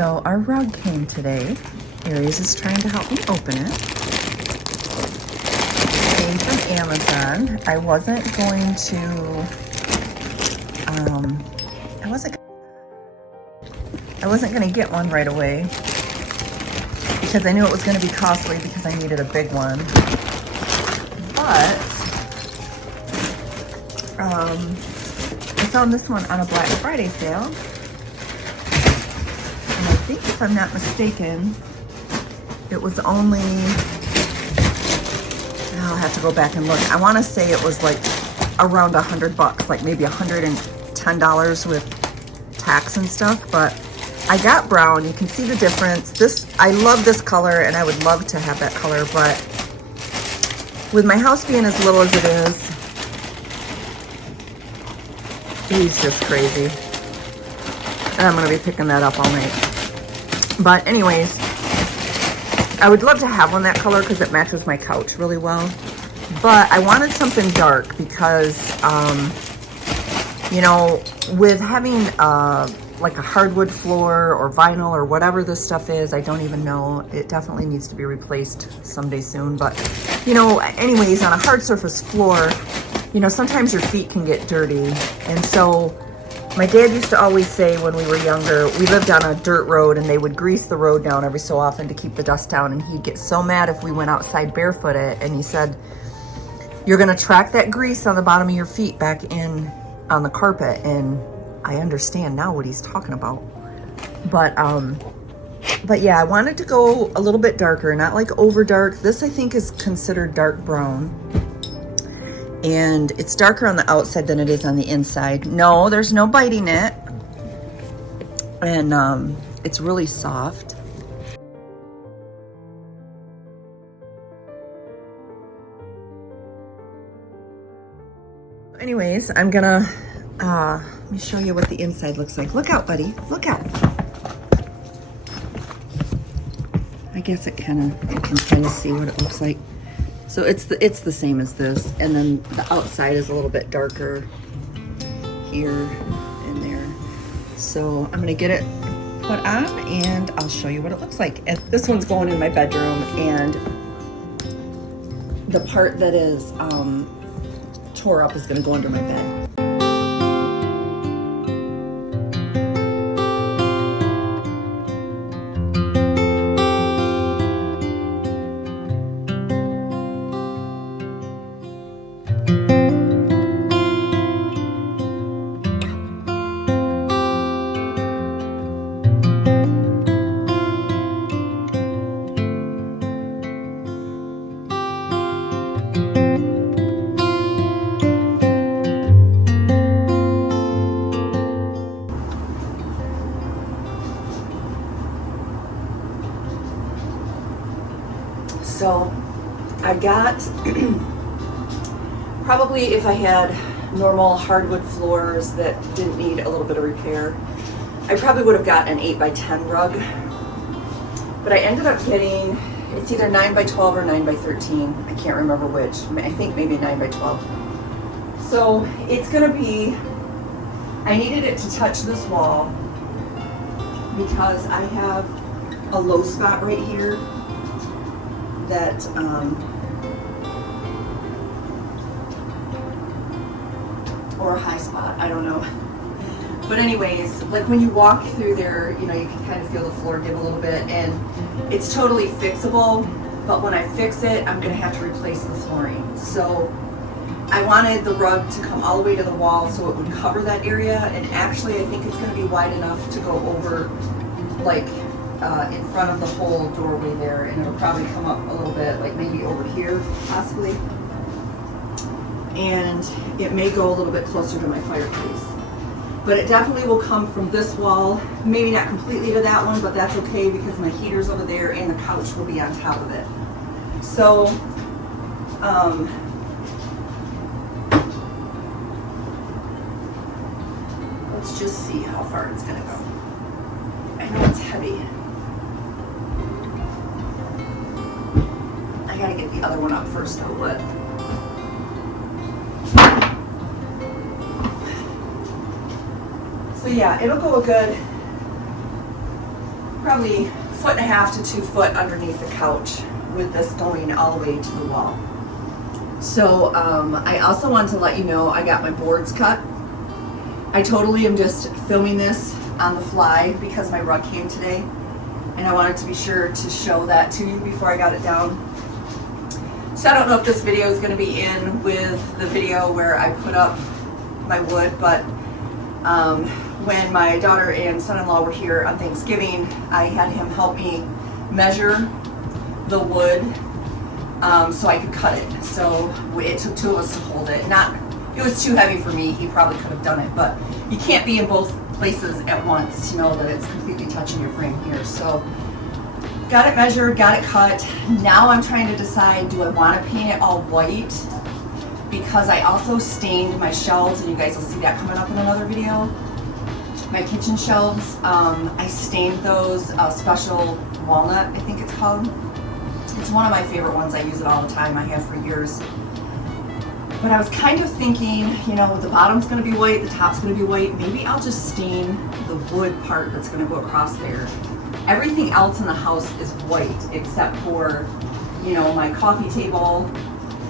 So our rug came today. Aries is trying to help me open it. Came from Amazon. I wasn't going to, I wasn't going to get one right away because I knew it was going to be costly because I needed a big one. But I found this one on a Black Friday sale. And I think, if I'm not mistaken, it was only, I'll have to go back and look. I want to say it was like around $100, like maybe $110 with tax and stuff, but I got brown. You can see the difference. I love this color and I would love to have that color, but with my house being as little as it is, he's just crazy. And I'm going to be picking that up all night. But anyways, I would love to have one that color because it matches my couch really well. But I wanted something dark because, you know, with having like a hardwood floor or vinyl or whatever this stuff is, I don't even know. It definitely needs to be replaced someday soon. But, you know, anyways, on a hard surface floor, you know, sometimes your feet can get dirty. And so my dad used to always say when we were younger, we lived on a dirt road and they would grease the road down every so often to keep the dust down. And he'd get so mad if we went outside barefooted. And he said, you're going to track that grease on the bottom of your feet back in on the carpet. And I understand now what he's talking about. But yeah, I wanted to go a little bit darker, not like over dark. This I think is considered dark brown. And it's darker on the outside than it is on the inside. No, there's no biting it. And it's really soft. Anyways, I'm gonna let me show you what the inside looks like. Look out, buddy. Look out. I guess you can kind of see what it looks like. So it's the same as this, and then the outside is a little bit darker here and there. So I'm gonna get it put on and I'll show you what it looks like. And this one's going in my bedroom, and the part that is tore up is gonna go under my bed. So I got, probably if I had normal hardwood floors that didn't need a little bit of repair, I probably would have got an 8x10 rug. But I ended up getting, it's either 9x12 or 9x13. I can't remember which. I think maybe 9x12. So it's gonna be, I needed it to touch this wall because I have a low spot right here that or a high spot, I don't know. But anyways, like when you walk through there, you know, you can kind of feel the floor give a little bit, and it's totally fixable, but when I fix it, I'm gonna have to replace the flooring. So I wanted the rug to come all the way to the wall so it would cover that area, and actually I think it's gonna be wide enough to go over, like in front of the whole doorway there, and it'll probably come up a little bit, like maybe over here, possibly. And it may go a little bit closer to my fireplace. But it definitely will come from this wall, maybe not completely to that one, but that's okay because my heater's over there and the couch will be on top of it. So, let's just see how far it's gonna go. I know it's heavy. I gotta get the other one up first though, but so yeah, it'll go a good probably 1.5 to 2 foot underneath the couch with this going all the way to the wall. So I also wanted to let you know I got my boards cut. I totally am just filming this on the fly because my rug came today, and I wanted to be sure to show that to you before I got it down. So I don't know if this video is going to be in with the video where I put up my wood, but when my daughter and son-in-law were here on Thanksgiving, I had him help me measure the wood so I could cut it. So it took 2 of us to hold it. It was too heavy for me. He probably could have done it, but you can't be in both places at once to know that it's completely touching your frame here. So got it measured, got it cut. Now I'm trying to decide, do I want to paint it all white? Because I also stained my shelves, and you guys will see that coming up in another video. My kitchen shelves, I stained those special walnut, I think it's called. It's one of my favorite ones. I use it all the time. I have for years. But I was kind of thinking, you know, the bottom's going to be white, the top's going to be white. Maybe I'll just stain the wood part that's going to go across there. Everything else in the house is white except for, you know, my coffee table,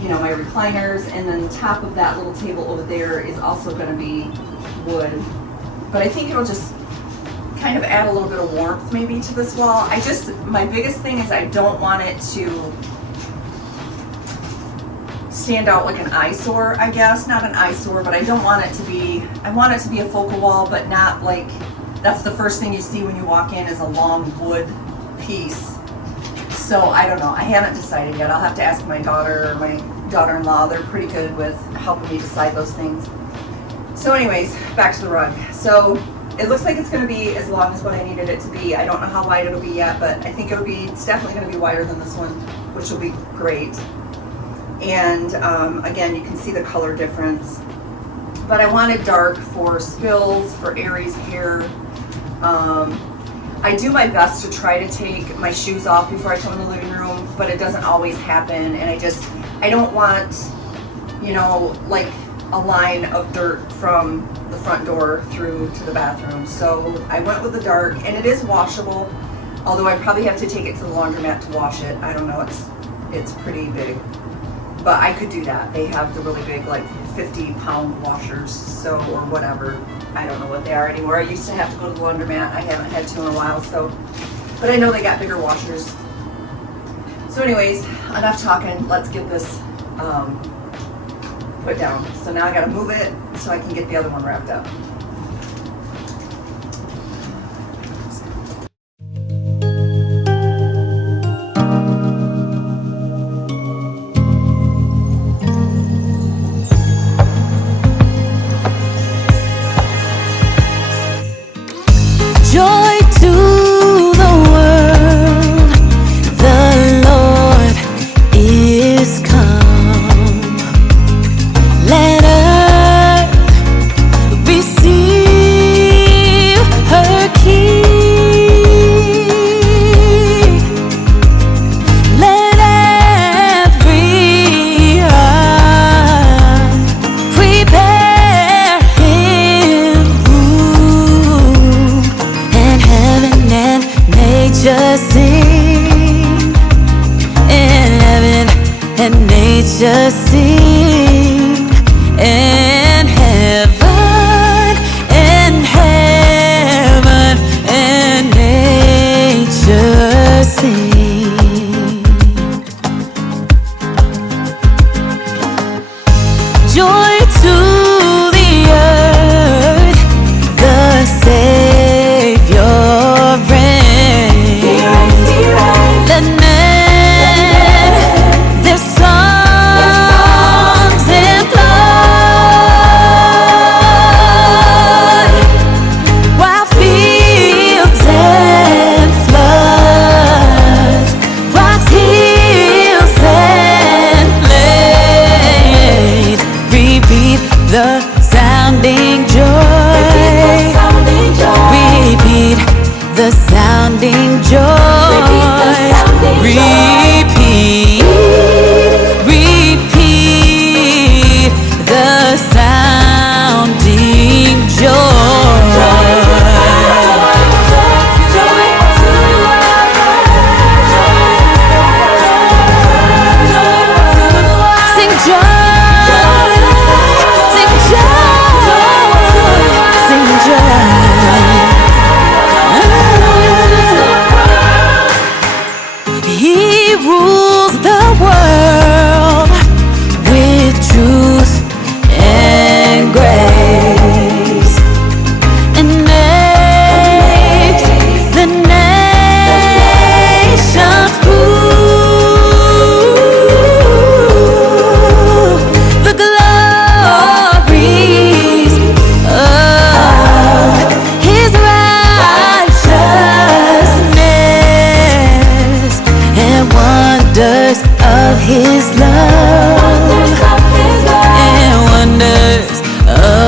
you know, my recliners, and then the top of that little table over there is also going to be wood. But I think it'll just kind of add a little bit of warmth maybe to this wall. My biggest thing is I don't want it to stand out like an eyesore, I guess. Not an eyesore, but I don't want it to be, I want it to be a focal wall, but not like, that's the first thing you see when you walk in is a long wood piece. So I don't know, I haven't decided yet. I'll have to ask my daughter or my daughter-in-law. They're pretty good with helping me decide those things. So anyways, back to the rug. So it looks like it's going to be as long as what I needed it to be. I don't know how wide it'll be yet, but I think it's definitely going to be wider than this one, which will be great. And again, you can see the color difference. But I wanted dark for spills, for Aries' hair. I do my best to try to take my shoes off before I come in the living room, but it doesn't always happen. And I don't want, you know, like a line of dirt from the front door through to the bathroom. So I went with the dark, and it is washable, although I probably have to take it to the laundromat to wash it. I don't know, it's pretty big, but I could do that. They have the really big, like 50-pound washers, so, or whatever. I don't know what they are anymore. I used to have to go to the laundromat. I haven't had to in a while, so, but I know they got bigger washers. So anyways, enough talking. Let's get this put down. So now I gotta move it so I can get the other one wrapped up. Joy to the world, the Lord is come. Let earth receive her King. Let every heart prepare him room, and heaven and nature sing, and heaven and nature sing, and heaven and nature sing. Joy to the earth, the Savior reigns. Let men their songs employ, while fields and floods, rocks, hills and plains repeat the sounding joy. Repeat the sounding joy. Repeat the sounding joy. Joy to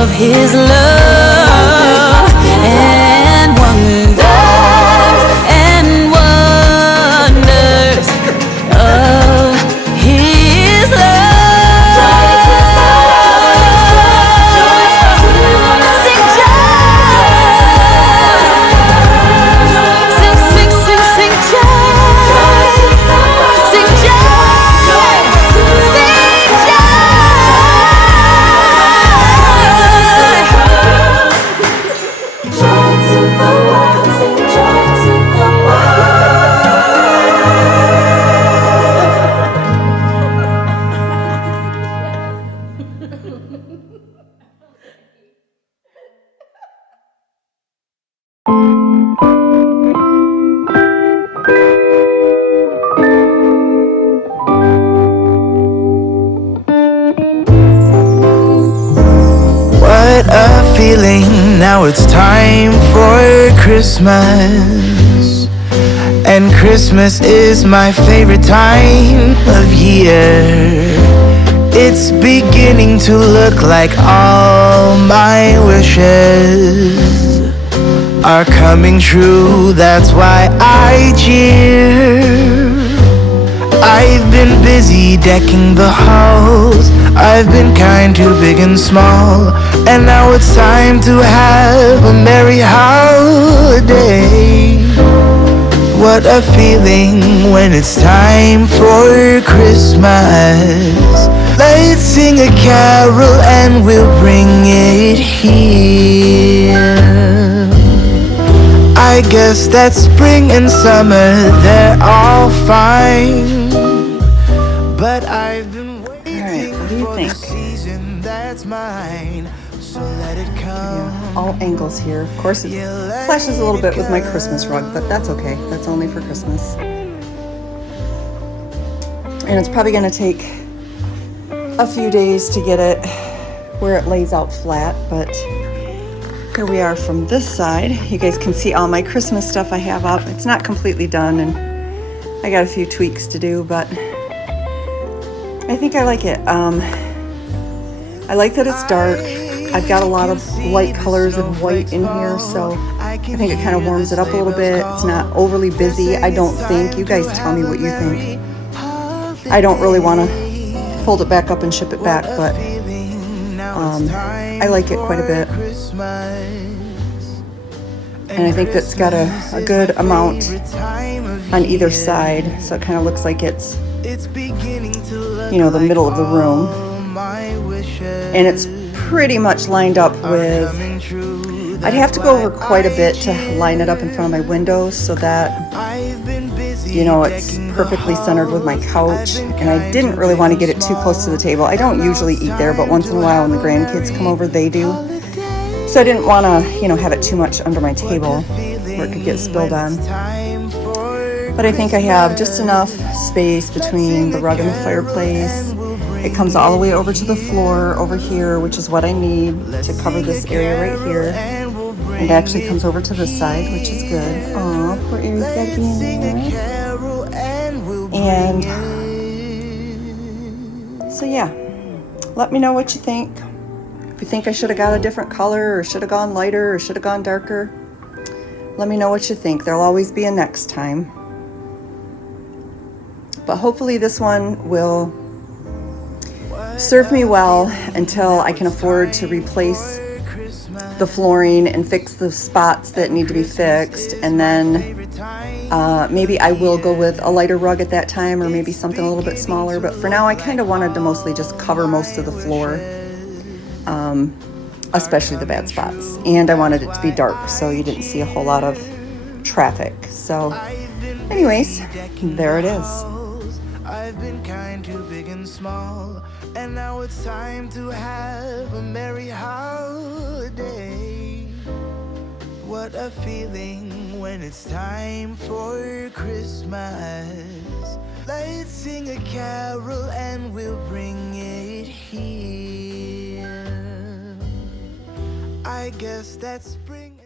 of His love and wonders and wonders of His love. Sing joy, sing, sing, sing, sing joy, sing joy, sing joy. Joy to the world, sing joy to the What a feeling, now it's time for Christmas. And Christmas is my favorite time of year. It's beginning to look like all my wishes are coming true, that's why I cheer. I've been busy decking the halls, I've been kind to big and small, and now it's time to have a merry holiday. What a feeling when it's time for Christmas. Let's sing a carol and we'll bring it here. I guess that spring and summer, they're all fine, but I've been waiting what do you for think? the season that's mine. So let it come. All angles here. Of course, it flashes a little bit with my Christmas rug, but that's okay. That's only for Christmas. And it's probably going to take a few days to get it where it lays out flat, but here we are from this side. You guys can see all my Christmas stuff I have up. It's not completely done, and I got a few tweaks to do, but I think I like it. I like that it's dark. I've got a lot of light colors and white in here, so I think it kind of warms it up a little bit. It's not overly busy, I don't think. You guys tell me what you think. I don't really want to fold it back up and ship it back, but I like it quite a bit. And I think that's got a good amount on either side, so it kind of looks like it's, you know, the middle of the room. And it's pretty much lined up with, I'd have to go over quite a bit to line it up in front of my windows so that, you know, it's perfectly centered with my couch. And I didn't really want to get it too close to the table. I don't usually eat there, but once in a while when the grandkids come over, they do. So I didn't want to, you know, have it too much under my table where it could get spilled on. But I think I have just enough space between the rug and the fireplace. It comes all the way over to the floor over here, which is what I need to cover this area right here. And it actually comes over to this side, which is good. Aw, poor Aries got to be in there. And so yeah, let me know what you think. If you think I should have got a different color, or should have gone lighter, or should have gone darker, let me know what you think. There'll always be a next time. But hopefully this one will serve me well until I can afford to replace the flooring and fix the spots that need to be fixed. And then maybe I will go with a lighter rug at that time, or maybe something a little bit smaller. But for now, I kind of wanted to mostly just cover most of the floor, especially the bad spots. And I wanted it to be dark so you didn't see a whole lot of traffic. So anyways, there it is. I've been kind to big and small, and now it's time to have a merry holiday. What a feeling when it's time for Christmas. Let's sing a carol and we'll bring it here. I guess that's spring.